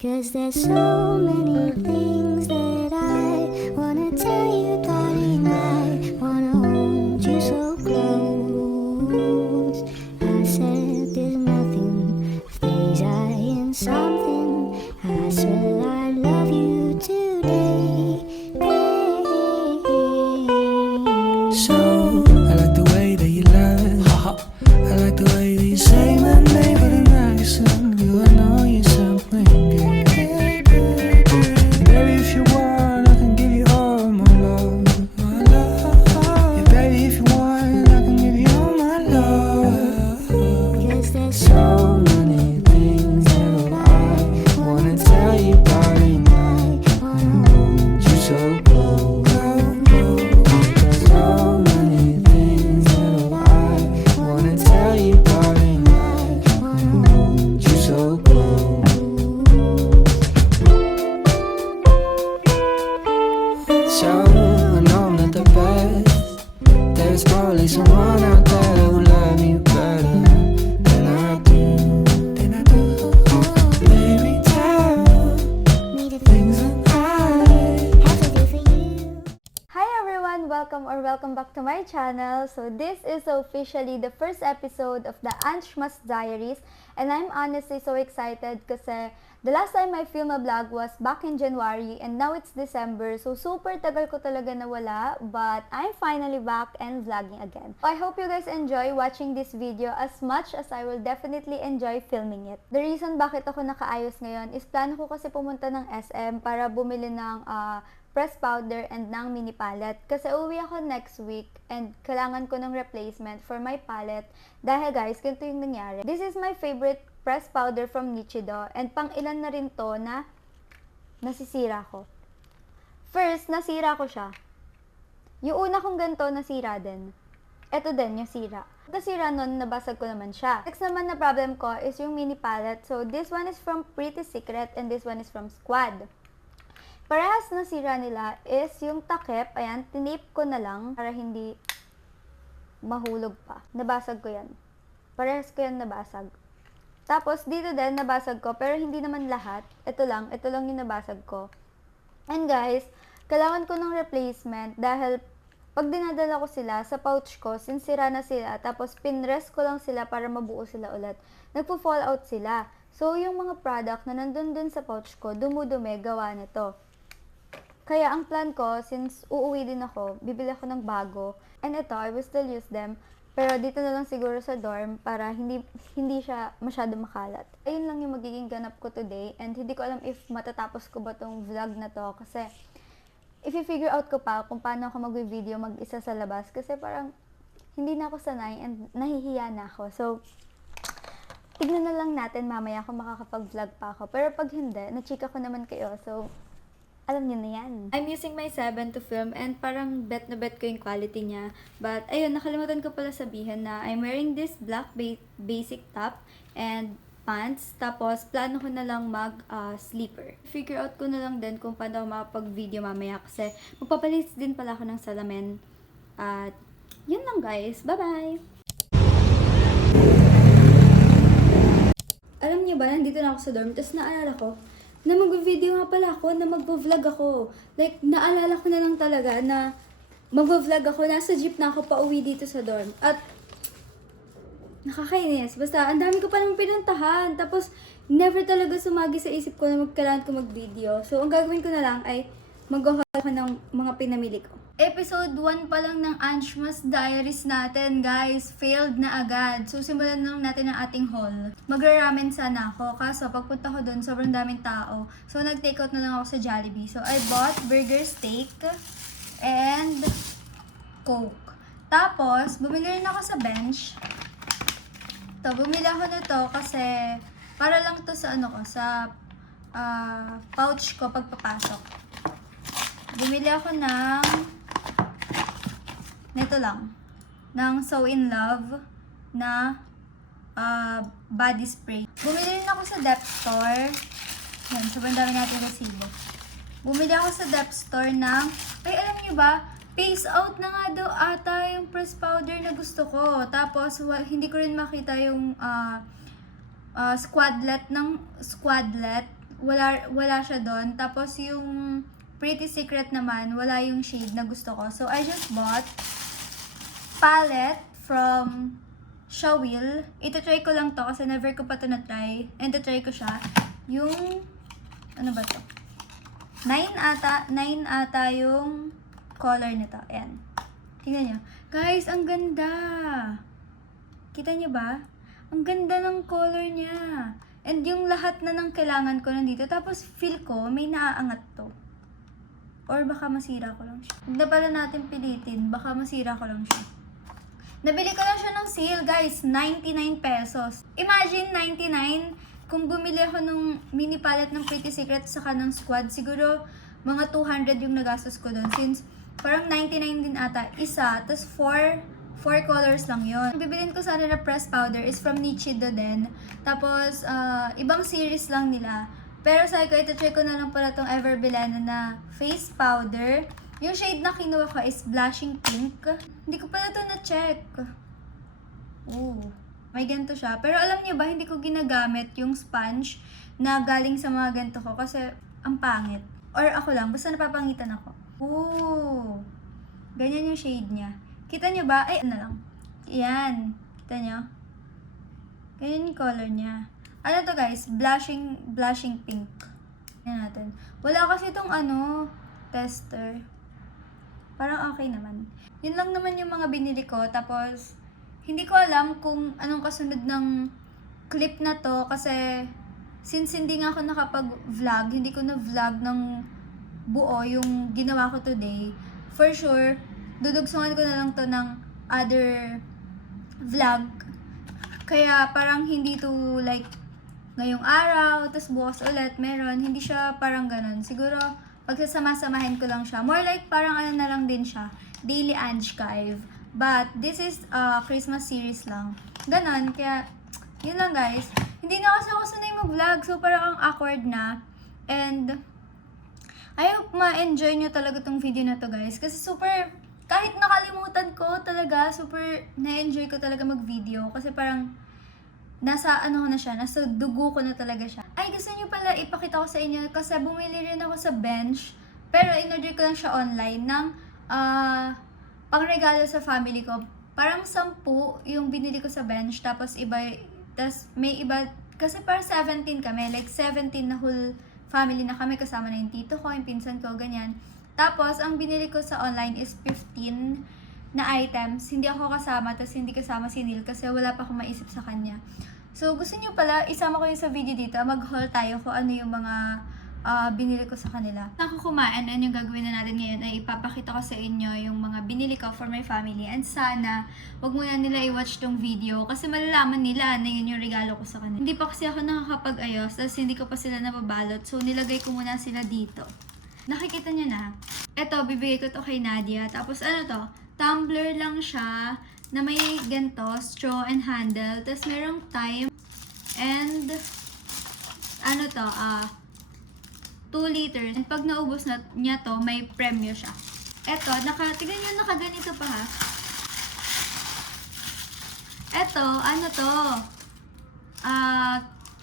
Cause there's so many things that I wanna tell you, darling. I wanna hold you so close. I said there's nothing, things I in something. I swear I love you today. So, I like the way that you laugh. I like the way that you say my name with an accent. You, I know you're something good. Baby, if you want, I can give you all my love. My love. Yeah, baby, if you want, I can give you all my love. Cause there's so many things that I wanna tell you, darling. I wanna hold you so close. There's so many things that I wanna tell you, darling. I wanna hold you so close. So, I know I'm not the best. There's probably someone out there that will love you better than I do. Baby, tell Me the things that I have to do for you. Hi everyone! Welcome back to my channel. So this is officially the first episode of the Anshmas Diaries, and I'm honestly so excited kasi the last time I filmed a vlog was back in January and now it's December. So super tagal ko talaga nawala, but I'm finally back and vlogging again. I hope you guys enjoy watching this video as much as I will definitely enjoy filming it. The reason bakit ako nakaayos ngayon is plano ko kasi pumunta ng SM para bumili ng press powder and ng mini palette. Kasi uwi ako next week and kailangan ko ng replacement for my palette. Dahil guys, ganito yung nangyari. This is my favorite press powder from Nichido and pang ilan na rin to na nasisira ko. First, nasira ko siya. Yung una kong ganito, nasira din. Ito din, yung sira. Nasira nun, nabasag ko naman siya. Next naman na problem ko is yung mini palette. So, this one is from Pretty Secret and this one is from Squad. Parehas na sira nila is yung takip, ayan, tinape ko na lang para hindi mahulog pa. Nabasag ko yan. Parehas ko yan nabasag. Tapos, dito din, nabasag ko, pero hindi naman lahat. Ito lang yung nabasag ko. And guys, kailangan ko ng replacement dahil pag dinadala ko sila sa pouch ko, since sira na sila, tapos pinrest ko lang sila para mabuo sila ulit. Nagpo-fall out sila. So, yung mga product na nandun din sa pouch ko, dumudumi, gawa nito. Kaya ang plan ko, since uuwi din ako, bibili ako ng bago. And ito, I will still use them. Pero dito na lang siguro sa dorm para hindi siya masyado makalat. Ayun lang yung magiging ganap ko today. And hindi ko alam if matatapos ko ba tong vlog na to. Kasi if i-figure out ko pa kung paano ako mag-video mag-isa sa labas. Kasi parang hindi na ako sanay and nahihiya na ako. So, tignan na lang natin mamaya kung makakapag-vlog pa ako. Pero pag hindi, na-chika ko naman kayo. So, alam niyo na yan. I'm using my 7 to film and parang bet na bet ko yung quality niya. But ayun, nakalimutan ko pala sabihin na I'm wearing this black basic top and pants. Tapos plano ko na lang mag-sleeper. Figure out ko na lang din kung paano ako makapag-video mamaya kasi magpapalis din pala ako ng salamin. At yun lang guys. Bye-bye! Alam niyo ba, nandito na ako sa dorm, tapos naalala ko, na mag-video nga pala ako, na mag-vlog ako. Like, naalala ko na lang talaga na mag-vlog ako, nasa jeep na ako pauwi dito sa dorm. At, nakakainis. Basta, ang dami ko pa naman pinuntahan. Tapos, never talaga sumagi sa isip ko na kailangan ko mag-video. So, ang gagawin ko na lang ay mag-haul ako ng mga pinamili ko. Episode 1 pa lang ng Anshmas Diaries natin, guys. Failed na agad. So, simulan na lang natin ang ating haul. Magra-ramen sana ako. Kaso, pagpunta ko dun, sobrang daming tao. So, nag-take out na lang ako sa Jollibee. So, I bought burger steak and Coke. Tapos, bumili rin ako sa bench. Bumili ako nito kasi para lang to sa sa pouch ko pagpapasok. Bumili ako ng Nito lang. Ng So In Love na body spray. Bumili rin ako sa Dep Store. Yan, sobrang dami natin resibo. Bumili ako sa Dep Store ng, ay alam niyo ba, Phase Out na nga daw ata yung press powder na gusto ko. Tapos, hindi ko rin makita yung Squadlet ng Squadlet. Wala siya doon. Tapos, yung Pretty Secret naman, wala yung shade na gusto ko. So, I just bought palette from Shawil. Ito-try ko lang to kasi never ko pa to na-try. And to-try ko siya. Yung, ano ba to? 9 ata yung color nito. Ayan. Tingnan nyo. Guys, ang ganda. Kita nyo ba? Ang ganda ng color niya. And yung lahat na ng kailangan ko nandito. Tapos feel ko, may naaangat to. Or baka masira ko lang siya. Hindi pala natin pilitin. Baka masira ko lang siya. Nabili ko lang siya ng sale, guys. 99 pesos. Imagine, 99. Kung bumili ako ng mini palette ng Pretty Secret saka ng Squad, siguro mga 200 yung nagastos ko doon. Since parang 99 din ata. Isa, tapos 4 colors lang yon. Bibilin ko sana na press powder is from Nichido din. Tapos, ibang series lang nila. Pero sabi ko, ito-try ko na lang pala itong Everbilena na face powder. Yung shade na kinuha ko is blushing pink. Hindi ko pala ito na-check. Ooh, may ganito siya. Pero alam niyo ba, hindi ko ginagamit yung sponge na galing sa mga ganito ko kasi ang pangit. Or ako lang, basta napapangitan ako. Ooh, ganyan yung shade niya. Kita niyo ba? Ay, ano lang. Yan. Kita niyo? Ganyan yung color niya. Ano to guys? Blushing pink. Yan natin. Wala kasi itong tester. Parang okay naman. Yun lang naman yung mga binili ko. Tapos, hindi ko alam kung anong kasunod ng clip na to. Kasi, since hindi nga ako nakapag-vlog, hindi ko na-vlog ng buo yung ginawa ko today. For sure, dudugsungan ko na lang to ng other vlog. Kaya, parang hindi to like, ngayong araw, tapos bukas ulit, meron. Hindi siya parang ganun. Siguro, pagsasama-samahin ko lang siya. More like parang ano na lang din siya. Daily Anshkive. But, this is Christmas series lang. Ganon. Kaya, yun lang guys. Hindi na kasi ako sanay mag-vlog. So, parang ang awkward na. And, I hope ma-enjoy nyo talaga tong video na to guys. Kasi super, kahit nakalimutan ko talaga, super na-enjoy ko talaga mag-video. Kasi parang, nasa nasa dugo ko na talaga siya. Ay, gusto nyo pala ipakita ko sa inyo kasi bumili rin ako sa Bench. Pero in-order ko lang siya online ng pangregalo sa family ko. Parang 10 yung binili ko sa Bench. Tapos may iba, kasi parang 17 kami. Like 17 na whole family na kami. Kasama na yung tito ko, yung pinsan ko, ganyan. Tapos, ang binili ko sa online is 15 na items. Hindi ako kasama, tapos hindi kasama si Neil kasi wala pa akong maisip sa kanya. So, gusto niyo pala, isama ko yung sa video dito, mag-haul tayo kung ano yung mga binili ko sa kanila. Ako kumain, and yung gagawin na natin ngayon ay ipapakita ko sa inyo yung mga binili ko for my family. And sana, wag muna nila i-watch tong video kasi malalaman nila na yun yung regalo ko sa kanila. Hindi pa kasi ako nakakapag-ayos, tapos hindi ko pa sila nababalot. So, nilagay ko muna sila dito. Nakikita niyo na. Eto, bibigay ko to kay Nadia. Tapos ano to? Tumbler lang siya na may ganito, straw and handle. Tapos merong time and 2 liters. And pag naubos na niya to, may premyo siya. Eto, tignan nyo, nakaganito pa ha. Eto,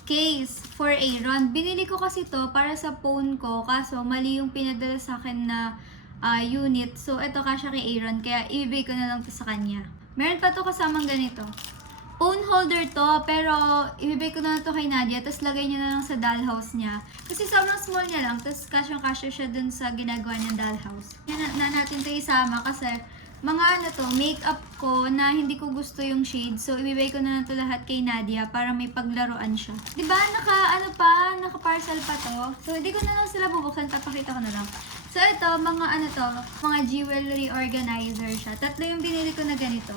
case for Aaron. Binili ko kasi to para sa phone ko, kaso mali yung pinadala sa akin na unit. So, ito kasya kay Aaron, kaya ibibigay ko na lang to sa kanya. Meron pa to kasamang ganito. Phone holder to, pero ibibigay ko na lang to kay Nadia, tapos lagay niya na lang sa dollhouse niya. Kasi sobrang small niya lang, tapos kasyang-kasya siya dun sa ginagawa niyang dollhouse. Yan na natin to isama kasi mga makeup ko na hindi ko gusto yung shade. So, ibibigay ko na lang to lahat kay Nadia para may paglaruan siya. Diba, naka-parcel pa to. So, hindi ko na lang sila bubuksan, papakita ko na lang. So, ito, mga jewelry organizer siya. 3 yung binili ko na ganito.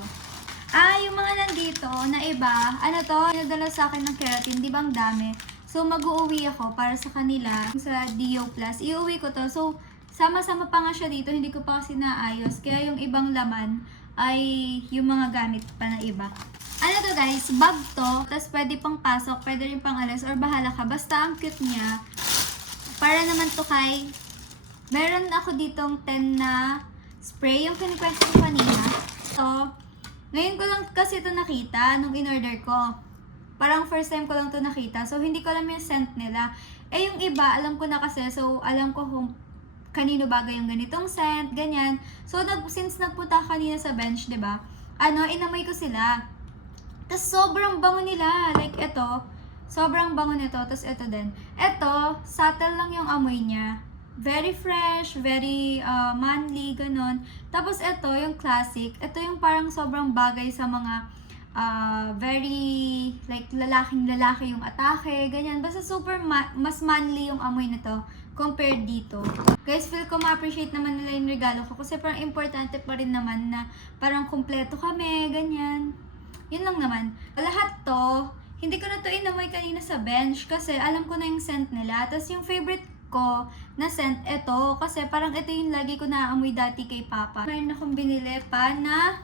Yung mga nandito na iba, nadala sa akin ng keratin, di ba ang dami? So, mag-uuwi ako para sa kanila, sa Dio Plus. Iuwi ko to. So, sama-sama pa nga siya dito, hindi ko pa kasi naayos. Kaya yung ibang laman, ay yung mga gamit pa na iba. Ano to guys, bag to, tapos pwede pang pasok, pwede rin pang alis, or bahala ka. Basta ang cute niya. Para naman to kay, meron ako ditong 10 na spray, yung kinikwento ko kanina. So, ngayon ko lang kasi ito nakita nung in-order ko. Parang first time ko lang ito nakita. So, hindi ko alam yung scent nila. Eh, yung iba, alam ko na kasi. So, alam ko kung kanino bagay yung ganitong scent, ganyan. So, since nagpunta kanina sa bench, diba? Inamoy ko sila. Tapos, sobrang bango nila. Like, ito. Sobrang bango nito. Tapos, ito din. Ito, subtle lang yung amoy niya. Very fresh, very manly, ganon. Tapos, ito, yung classic. Ito yung parang sobrang bagay sa mga very, like, lalaking-lalaki yung atake, ganyan. Basta super mas manly yung amoy nito compared dito. Guys, feel ko ma-appreciate naman nila yung regalo ko kasi parang importante pa rin naman na parang kumpleto kami, ganyan. Yun lang naman. Lahat to, hindi ko na to inamoy kanina sa bench kasi alam ko na yung scent nila. Tapos yung favorite ko na scent, ito. Kasi parang ito yung lagi ko naamoy dati kay Papa. Mayroon akong binili pa na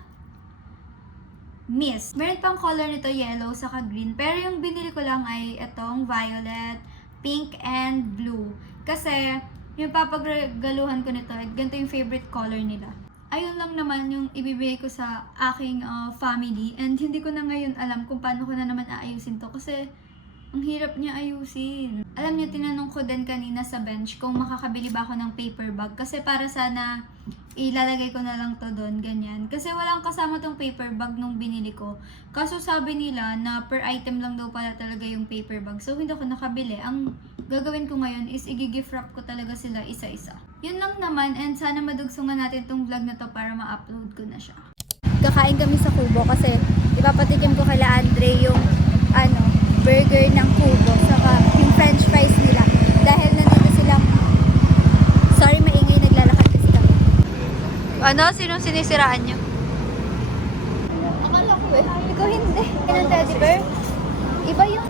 mist. Meron pang color nito, yellow, saka green. Pero yung binili ko lang ay itong violet, pink, and blue. Kasi yung papagaluhan ko nito, ganito yung favorite color nila. Ayun lang naman yung ibibigay ko sa aking family. And hindi ko na ngayon alam kung paano ko na naman aayusin to. Kasi ang hirap niya ayusin. Alam niyo, tinanong ko din kanina sa bench kung makakabili ba ako ng paper bag. Kasi para sana ilalagay ko na lang to doon, ganyan. Kasi walang kasama tong paper bag nung binili ko. Kaso sabi nila na per item lang daw pala talaga yung paper bag. So hindi ako nakabili. Ang gagawin ko ngayon is i-gift wrap ko talaga sila isa-isa. Yun lang naman, and sana madugsungan natin tong vlog na to para ma-upload ko na siya. Kakain kami sa Kubo kasi ipapatikim ko kala Andre yung burger ng Kubo, saka yung french fries nila. Dahil nandito silang, sorry maingay, naglalakad kasi kami. Sinong sinisiraan nyo? Akala ko eh. Ikaw hindi. Yung teddy bear? Iba yung